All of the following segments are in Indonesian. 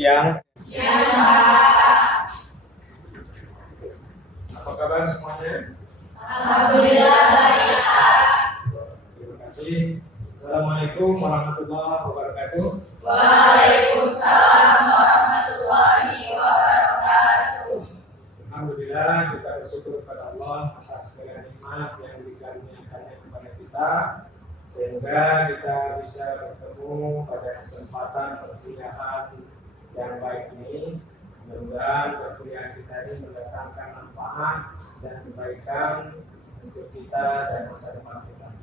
Siang. Siang. Apa kabar semuanya? Alhamdulillah baik, Pak. Terima kasih. Assalamualaikum warahmatullahi wabarakatuh. Waalaikumsalam warahmatullahi wabarakatuh. Alhamdulillah, kita bersyukur kepada Allah atas segala nikmat yang dikaruniakannya kepada kita, sehingga kita bisa bertemu pada kesempatan perkuliahan yang baik ini. Mudah-mudahan perkuliahan kita ini mendatangkan manfaat dan kebaikan untuk kita dan masa depan kita.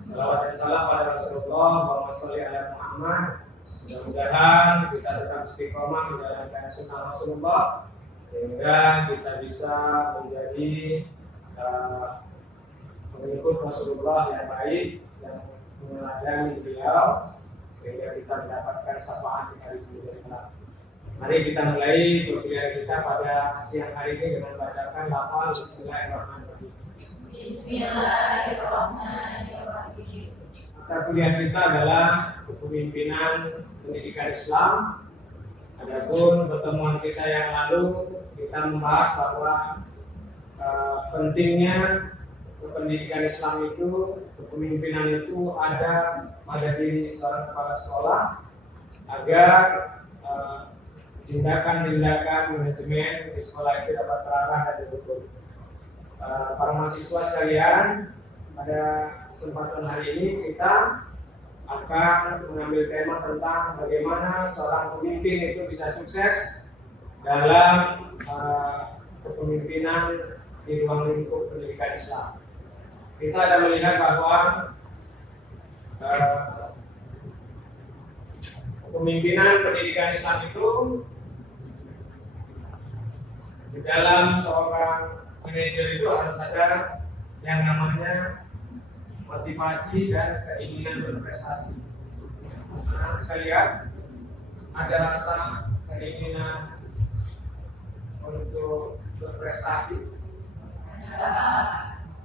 Salawat dan salam pada Rasulullah, Allahumma sholli ala Muhammad. Mudah-mudahan kita tetap istiqomah menjalankan sunnah Rasulullah, sehingga kita bisa menjadi pengikut Rasulullah yang baik, yang meneladani beliau, sehingga kita mendapatkan syafaat di hari kemudian kelak. Mari kita mulai perkuliahan kita pada siang hari ini dengan bacakan lafal Bismillahirrahmanirrahim. Bismillahirrahmanirrahim. Mata kuliah kita adalah kepemimpinan pendidikan Islam. Adapun pertemuan kita yang lalu kita membahas bahwa pentingnya pendidikan Islam itu, kepemimpinan itu ada pada diri seorang kepala sekolah agar tindakan-tindakan manajemen di sekolah itu dapat terarah dan terukur. Para mahasiswa sekalian, pada kesempatan hari ini kita akan mengambil tema tentang bagaimana seorang pemimpin itu bisa sukses dalam kepemimpinan di ruang lingkup pendidikan Islam. Kita ada melihat bahwa kepemimpinan pendidikan Islam itu di dalam seorang manajer itu harus ada yang namanya motivasi dan keinginan berprestasi. Nah, sekalian ada rasa keinginan untuk berprestasi,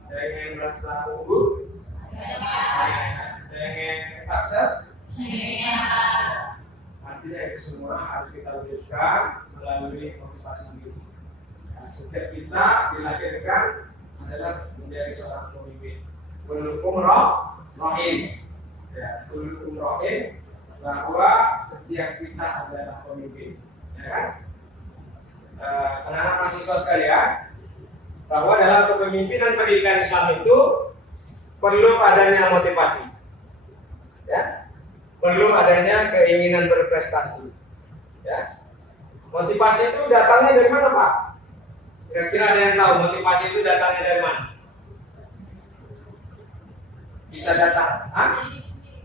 pengen merasa unggul, pengen sukses. Artinya itu semua harus kita wujudkan melalui motivasi diri. Setiap kita dilahirkan adalah menjadi seorang pemimpin. Kullukum ra'in. Ya, kullukum ra'in, bahwa setiap kita adalah pemimpin. Ya kan? Anak-anak mahasiswa sekalian, bahwa dalam kepemimpinan pendidikan Islam itu perlu adanya motivasi. Ya. Perlu adanya keinginan berprestasi. Ya. Motivasi itu datangnya dari mana, Pak? Kira-kira ada yang tahu motivasi itu datangnya dari mana? Bisa datang?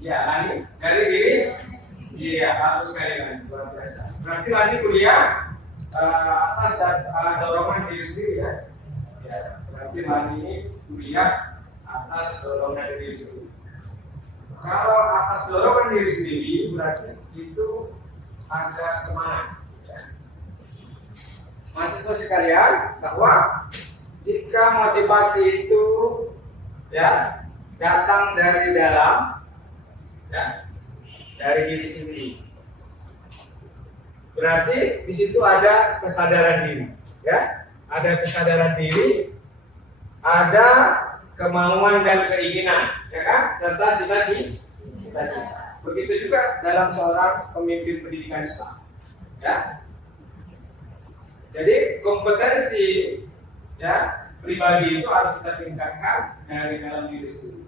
Ya, Lani. Dari diri? Iya, bagus sekali Lani. Luar biasa. Berarti Lani kuliah atas dorongan diri sendiri ya? Ya, berarti Lani ini kuliah atas dorongan diri sendiri. Kalau atas dorongan diri sendiri berarti itu ada semangat. Mahasiswa sekalian, bahwa jika motivasi itu ya datang dari dalam, ya, dari diri sendiri, berarti di situ ada kesadaran diri, ya, ada kesadaran diri, ada kemauan dan keinginan, ya kan, serta cita-cita. Begitu juga dalam seorang pemimpin pendidikan Islam, ya. Jadi kompetensi ya pribadi itu harus kita tingkatkan dari dalam diri sendiri.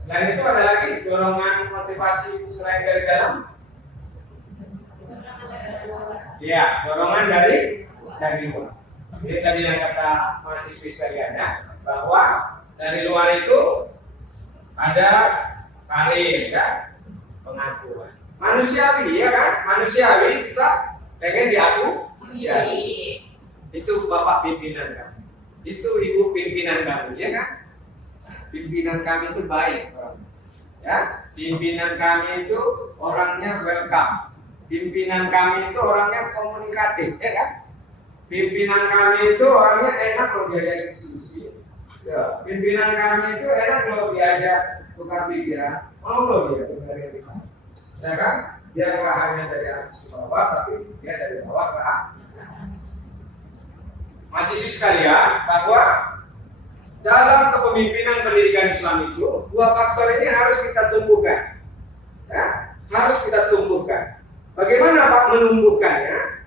Selain itu ada lagi dorongan motivasi selain dari dalam. Ya, dorongan dari luar. Jadi tadi yang kata mahasiswi sekalian ya, bahwa dari luar itu ada karir ya, pengakuan. Manusiawi ya kan? Manusiawi kita pengen diaku. Ya, itu bapak pimpinan kami, itu ibu pimpinan kami, ya kan? Pimpinan kami itu baik, ya. Pimpinan kami itu orangnya welcome. Pimpinan kami itu orangnya komunikatif, ya kan? Pimpinan kami itu orangnya enak loh diajak diskusi. Ya, pimpinan kami itu enak loh diajak tukar pikiran, mau loh dia tukar pikiran, ya kan? Dia nggak hanya dari atas ke bawah, tapi dia dari bawah ke atas. Mahasiswa sekalian, bahwa dalam kepemimpinan pendidikan Islam itu dua faktor ini harus kita tumbuhkan, ya, harus kita tumbuhkan. Bagaimana Pak menumbuhkannya?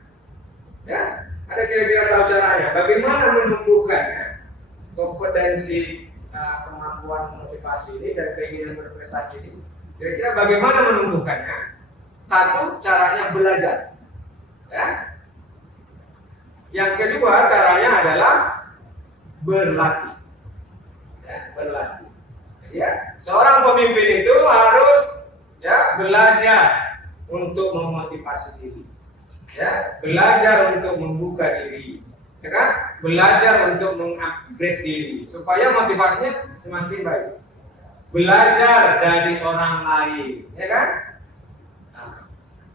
Ya, ada kira-kira tahu caranya? Bagaimana menumbuhkannya? Kompetensi, kemampuan motivasi ini dan keinginan berprestasi ini. Kira-kira bagaimana menumbuhkannya? Satu, caranya belajar. Ya. Yang kedua, caranya adalah berlatih. Ya, berlatih. Ya, seorang pemimpin itu harus ya belajar untuk memotivasi diri. Ya, belajar untuk membuka diri. Ya kan? Belajar untuk mengupgrade diri supaya motivasinya semakin baik. Belajar dari orang lain, ya kan?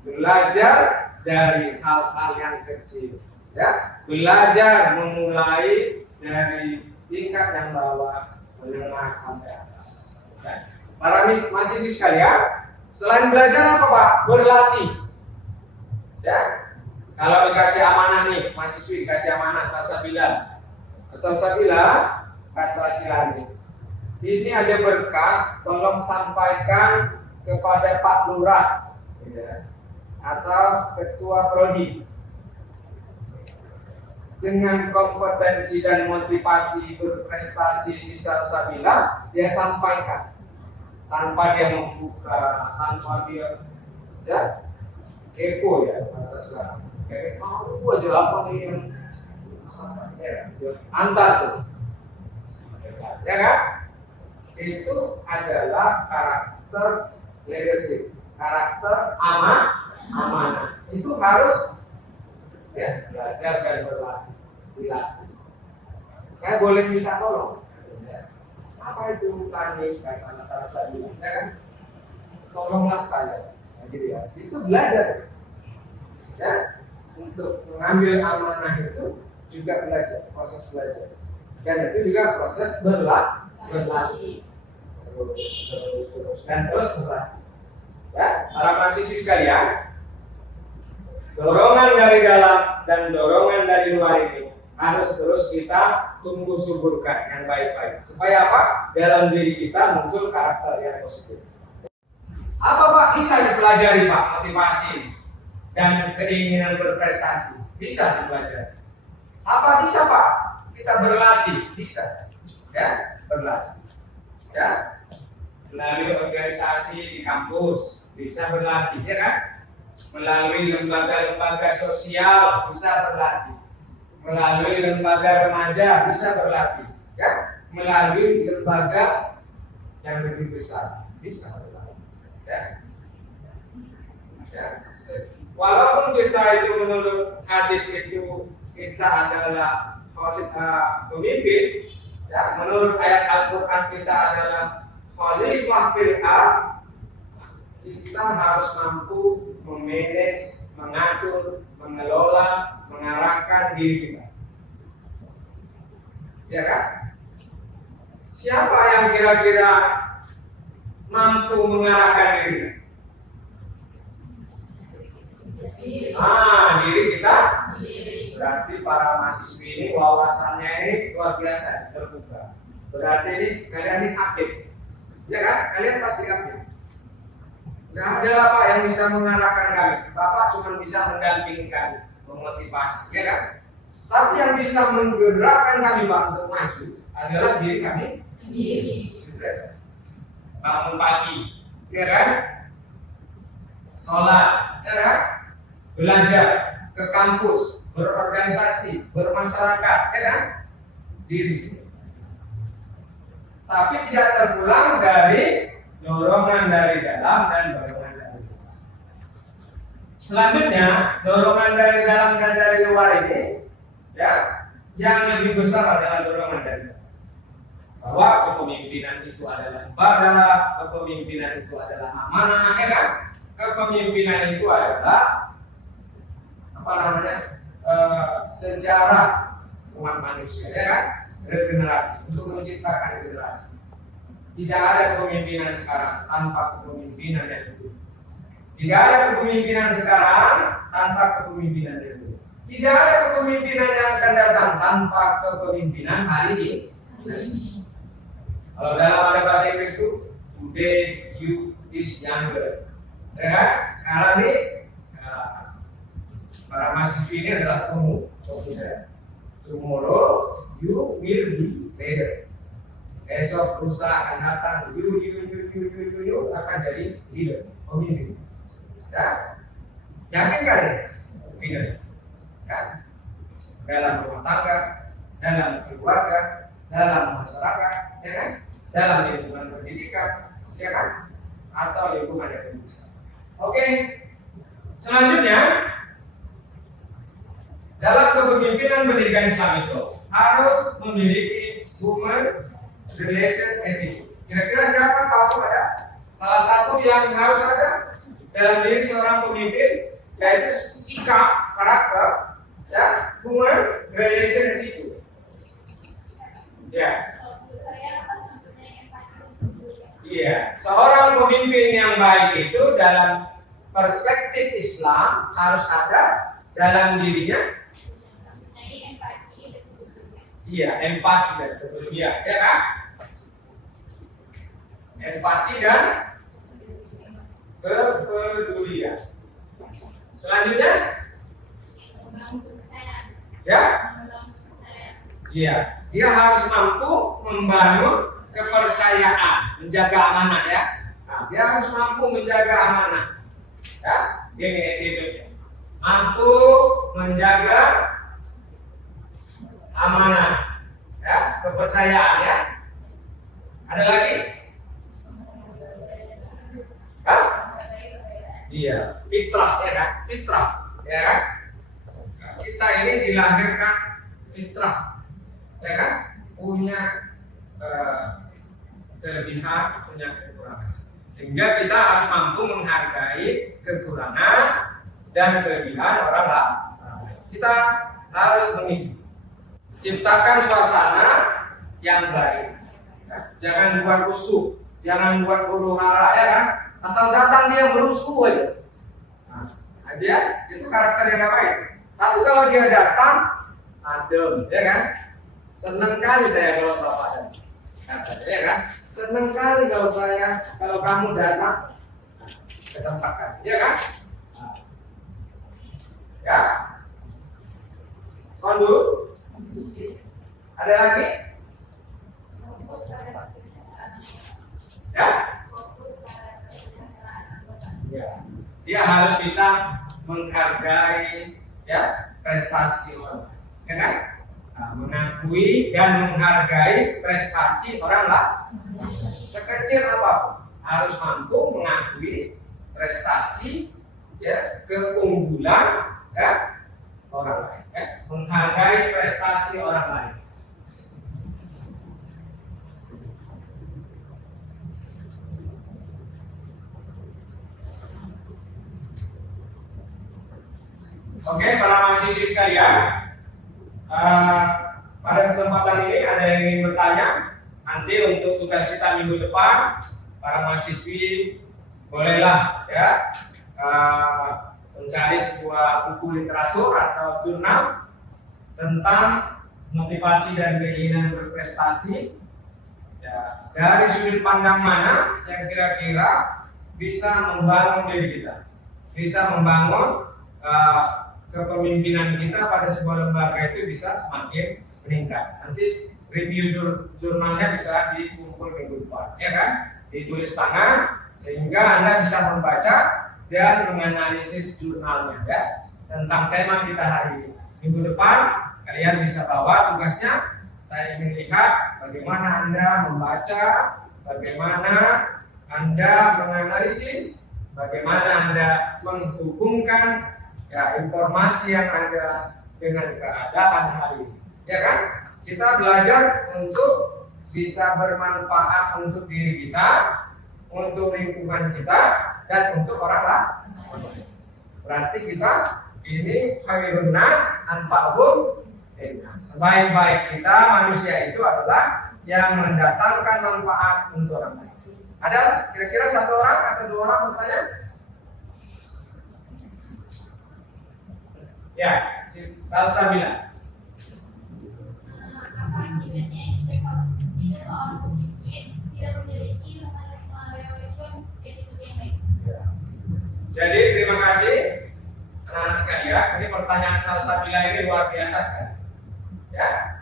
Belajar dari hal-hal yang kecil, ya. Belajar memulai dari tingkat yang bawah, menengah sampai atas. Ya. Para mahasiswa sekalian, selain belajar apa Pak? Berlatih. Ya. Kalau dikasih amanah nih, mahasiswa dikasih amanah salsabila, kata silani. Ini ada berkas, tolong sampaikan kepada Pak Lurah. Ya. Atau ketua prodi dengan kompetensi dan motivasi berprestasi si salsabila, dia sampaikan tanpa dia membuka, tanpa dia ya kepo ya bahasa Sunda. Kayak tahu aja apa nih yang antar tuh, ya kan? Itu adalah karakter leadership, karakter amanah. Itu harus ya belajar dan berlatih. Saya boleh minta tolong. Apa itu tani kata salah satu, ya kan? Tolonglah saya, gitu ya. Itu belajar. Ya, untuk mengambil amanah itu juga belajar, proses belajar. Dan itu juga proses berlatih. Terus berlatih. Ya, para mahasiswa sekalian, dorongan dari dalam dan dorongan dari luar ini harus terus kita tumbuh suburkan yang baik-baik. Supaya apa? Dalam diri kita muncul karakter yang positif. Apa Pak bisa dipelajari Pak? Motivasi dan keinginan berprestasi bisa dipelajari. Apa bisa Pak? Kita berlatih, bisa. Ya, berlatih. Ya, melalui organisasi di kampus bisa berlatih, ya kan? Melalui lembaga-lembaga sosial bisa berlatih. Melalui lembaga remaja bisa berlatih, ya. Melalui lembaga yang lebih besar bisa berlatih, ya. Ya. Walaupun kita itu menurut hadis itu kita adalah pemimpin, ya, menurut ayat Al-Quran kita adalah khalifah fil ardh, kita harus mampu memanage, mengatur, mengelola, mengarahkan diri kita. Ya kan? Siapa yang kira-kira mampu mengarahkan diri? Diri kita. Berarti para mahasiswa ini wawasannya ini luar biasa, terbuka. Berarti ini kalian ini aktif, ya kan? Kalian pasti aktif. Nggak ada lah Pak yang bisa mengarahkan kami. Bapak cuma bisa mendampingi kami, memotivasi, ya kan? Tapi yang bisa menggerakkan kami Pak untuk maju adalah diri kami sendiri. Bangun pagi, ya kan? Sholat, ya kan? Belajar, ke kampus, berorganisasi, bermasyarakat, ya kan? Diri sendiri. Tapi tidak terpulang dari dorongan dari dalam dan dorongan dari luar. Selanjutnya, dorongan dari dalam dan dari luar ini, ya, yang lebih besar adalah dorongan dari dalam. Bahwa kepemimpinan itu adalah ibadah, kepemimpinan itu adalah amanah, ya kan? Kepemimpinan itu adalah sejarah umat manusia, ya kan? Regenerasi, untuk menciptakan generasi. Tidak ada kepemimpinan sekarang tanpa kepemimpinan yang dulu. Tidak ada kepemimpinan sekarang tanpa kepemimpinan dahulu. Tidak ada kepemimpinan yang akan datang tanpa kepemimpinan hari ini. Kalau dalam ada bahasa Inggris itu today you is younger. Ya kan? Sekarang ini para mahasiswa ini adalah pemuda. Tomorrow you will be leader. Esok lusa akan datang you akan jadi leader, pemimpin. Ya, yakin kan? Leader. Kan? Dalam rumah tangga, dalam keluarga, dalam masyarakat, ya kan? Dalam lingkungan pendidikan, ya kan? Atau lingkungan yang lebih besar. Oke. Selanjutnya, dalam kepemimpinan pendidikan Islam itu harus memiliki human relation attitude. Kira-kira siapa tahu ada salah satu yang harus ada dalam diri seorang pemimpin, yaitu sikap, karakter, ya, human relation attitude. Ya. Iya, seorang pemimpin yang baik itu dalam perspektif Islam harus ada dalam dirinya. Iya, empati dan kepedulian, ya kan? Empati dan kepedulian. Selanjutnya, ya, iya, dia harus mampu membangun kepercayaan, menjaga amanah, ya. Nah, dia harus mampu menjaga amanah, ya. Ini mampu menjaga amanah, ya, kepercayaan, ya. Ada lagi? Hah? Iya, fitrah, ya kan? Fitrah, ya kan? Kita ini dilahirkan fitrah, ya kan? Punya kelebihan, punya kekurangan. Sehingga kita harus mampu menghargai kekurangan dan kelebihan orang lain. Kita harus mengisi. Ciptakan suasana yang baik. Jangan buat rusuh, jangan buat huru hara, ya kan? Asal datang dia merusuh aja. Nah, dia itu karakter yang baik. Tapi kalau dia datang adem, ya kan? Senang kali saya kalau bapak datang. Ya kan? Senang kali kalau kamu datang ke tempat kami, ya kan? Ya. Kondu. Ada lagi? Ya. Ya. Dia harus bisa menghargai, ya, prestasi orang, ya kan? Nah, mengakui dan menghargai prestasi orang lain, sekecil apapun, harus mampu mengakui prestasi, ya, keunggulan, ya, orang lain, ya, menghargai prestasi orang lain. Oke, para mahasiswa sekalian, pada kesempatan ini ada yang ingin bertanya. Nanti untuk tugas kita minggu depan, para mahasiswi bolehlah, ya, mencari sebuah buku literatur atau jurnal tentang motivasi dan keinginan berprestasi, ya, dari sudut pandang mana yang kira-kira bisa membangun diri kita, bisa membangun kepemimpinan kita pada sebuah lembaga itu bisa semakin meningkat. Nanti review jurnalnya bisa dikumpul minggu depan, ya kan? Ditulis tangan sehingga Anda bisa membaca dan menganalisis jurnalnya, ya, tentang tema kita hari ini. Minggu depan kalian bisa bawa tugasnya. Saya ingin lihat bagaimana Anda membaca, bagaimana Anda menganalisis, bagaimana Anda menghubungkan, ya, informasi yang ada dengan keadaan hari ini, ya kan? Kita belajar untuk bisa bermanfaat untuk diri kita, untuk lingkungan kita, dan untuk orang lain. Berarti kita ini khairun nas anfa'uhum linnas. Sebaik-baik kita manusia itu adalah yang mendatangkan manfaat untuk orang lain. Ada kira-kira satu orang atau dua orang bertanya? Ya, Salsabila. Apa akibatnya jika seorang pemimpin tidak memiliki respon attitude yang baik? Jadi terima kasih anak-anak sekalian. Ini pertanyaan Salsabila ini luar biasa sekali. Ya,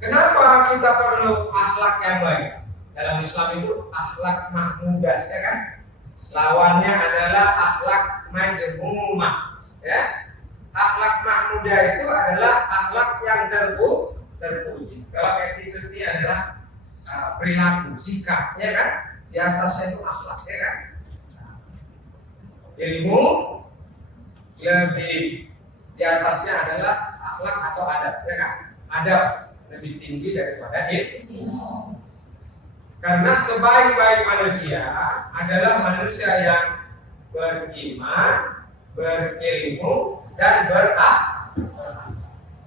kenapa kita perlu akhlak yang baik? Dalam Islam itu akhlak mahmudah, ya kan? Lawannya adalah akhlak majmumah. Ya, akhlak mahmudah itu adalah akhlak yang terpuji. Kalau attitude ini adalah perilaku, sikap, ya kan? Di atasnya itu akhlak, ya kan? Ilmu lebih di atasnya adalah akhlak atau adab, ya kan? Adab lebih tinggi daripada ilmu. Karena sebaik-baik manusia adalah manusia yang beriman, berilmu, dan berakhlak.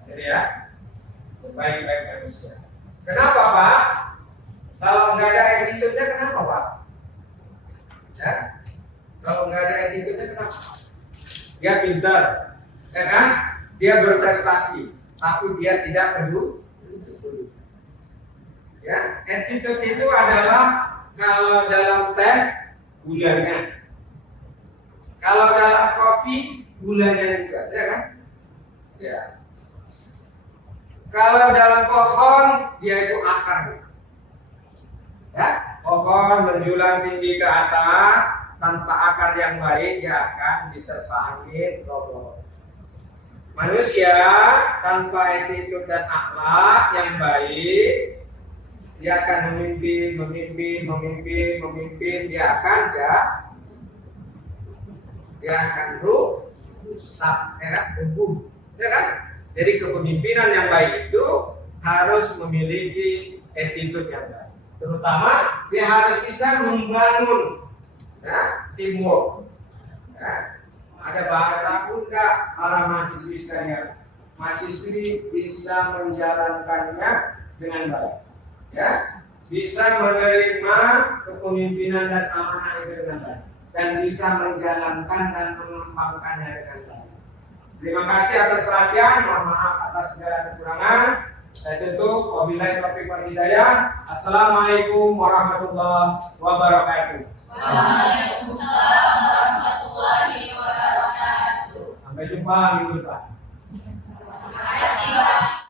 Jadi ya, sebaik-baik manusia. Kenapa Pak? Kalau nggak ada attitude-nya kenapa Pak? Ya? Kalau nggak ada attitude-nya kenapa? Dia pintar, ya kan? Dia berprestasi, tapi dia tidak peduli. Ya, attitude itu adalah kalau dalam teh gulanya, kalau dalam kopi gulanya juga, ya kan? Ya. Kalau dalam pohon dia itu akarnya. Ya, pohon menjulang tinggi ke atas tanpa akar yang baik dia akan diterpa angin roboh. Manusia tanpa attitude dan akhlak yang baik dia akan memimpin, dia akan rusak, ya kan? Rubuh, ya kan? Jadi kepemimpinan yang baik itu harus memiliki attitude yang baik. Terutama dia harus bisa membangun, ya, teamwork. Ya. Ada bahasa pun enggak para mahasiswi sekalian. Mahasiswi bisa menjalankannya dengan baik. Ya, bisa menerima kepemimpinan dan amanah itu dengan baik dan bisa menjalankan dan mengembangkannya dengan baik. Terima kasih atas perhatian, mohon maaf atas segala kekurangan. Saya tutup, wabillahi taufiq wal hidayah. Assalamualaikum warahmatullahi wabarakatuh. Waalaikumsalam warahmatullahi wabarakatuh. Sampai jumpa minggu depan.